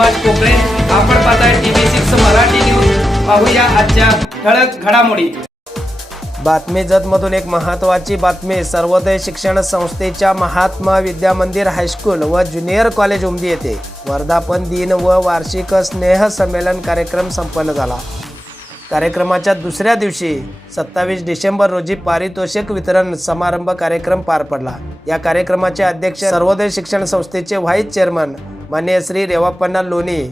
सुभाष पोकळे. आपण पाहताय TV6 Marathi news. पाहूया आजच्या ठळक घडामोडी. बातमी जतमधून एक महत्त्वाची बातमी. सर्वोदय शिक्षण संस्थेच्या महात्मा विद्या मंदिर हायस्कूल व ज्युनियर कॉलेज उमदी येथे वर्धापन दिन व वार्षिक स्नेह संमेलन कार्यक्रम संपन्न झाला. कार्यक्रमाच्या दुसऱ्या दिवशी 27 डिसेंबर रोजी पारितोषिक वितरण समारंभ कार्यक्रम पार पडला. या कार्यक्रमाचे अध्यक्ष सर्वोदय शिक्षण संस्थेचे व्हाईस चेअरमन माननीय श्री रेवाप्पा लोणी,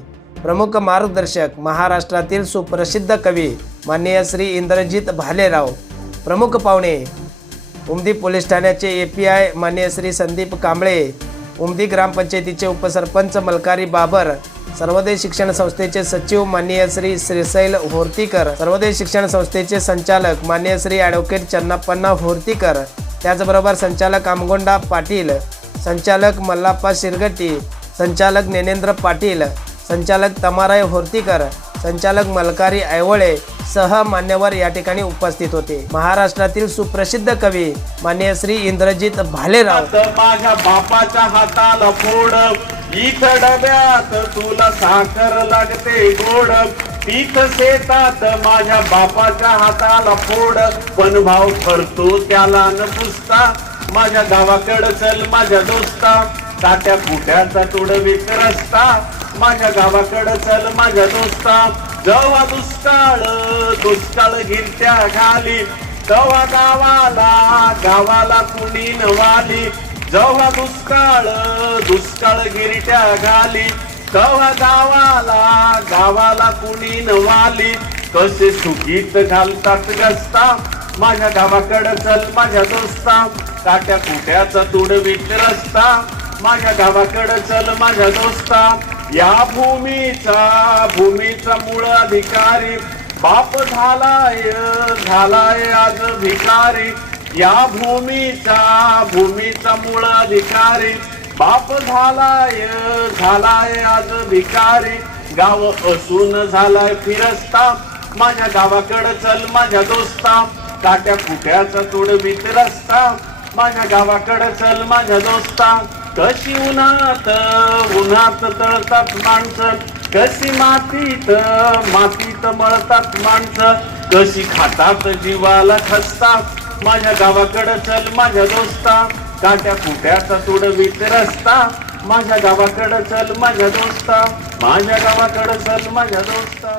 प्रमुख मार्गदर्शक महाराष्ट्रातील सुप्रसिद्ध कवी माननीय श्री इंद्रजित भालेराव, प्रमुख पाहुणे उमदी पोलीस ठाण्याचे API माननीय श्री संदीप कांबळे, उमदी ग्रामपंचायतीचे उपसरपंच मलकारी बाबर, सर्वोदय शिक्षण संस्थेचे सचिव माननीय श्री श्रीशैल होर्तीकर, सर्वोदय शिक्षण संस्थेचे संचालक माननीय श्री ॲडव्होकेट चन्नाप्पा होर्तीकर, त्याचबरोबर संचालक आमगोंडा पाटील, संचालक मल्लाप्पा शिरगट्टी, संचालक ज्ञानेंद्र पाटील, संचालक तमाराय होर्तीकर, संचालक मलकारी ऐवळे सह मान्यवर या ठिकाणी उपस्थित होते. महाराष्ट्रातील सुप्रसिद्ध कवी माननीय श्री इंद्रजित भालेराव. माझ्या बापाच्या हाताला फोड, इथं डब्यात तुला साखर लागते गोड, पीक शेतात माझ्या बापाच्या हाताला फोड, पण भाव करतो त्याला न पुसता, माझ्या गावाकडं चल माझ्या दोस्ता, ताट्या कुट्याचा तुडवीत रस्ता, माझ्या गावाकडं चल माझ्या दोस्ता, जेव्हा दुष्काळ गिरत्या घाली, तेव्हा गावाला कुणी नवाली, जेव्हा दुष्काळ गिरत्या घाली, तेव्हा गावाला कुणी नवाली, कसे सुखीत घालतात गस्ता, माझ्या गावाकडं चल माझ्या दोस्ता, काट्या कुट्याचा तुडवीत रस्ता, माझ्या गावाकडं चल माझ्या दोस्ता, या भूमीचा मूळ अधिकारी बाप झालाय आज भिकारी, या भूमीचा मूळ अधिकारी बाप झालाय आज भिकारी, गाव असून झालाय फिरस्ता, माझ्या गावाकडं चल माझ्या दोस्ता, काट्या कुट्याचा तुडवीत रस्ता, माझ्या गावाकडं चल माझ्या दोस्ता, कशी उन्हात तळतात माणसं, कशी मातीत मळतात माणसं, कशी खातात जीवाला खस्ता, माझ्या गावाकडं चल माझ्या दोस्ता, काट्या कुट्याचा तुडवीत रस्ता, माझ्या गावाकडं चल माझ्या दोस्ता, माझ्या गावाकडं चल माझ्या दोस्ता.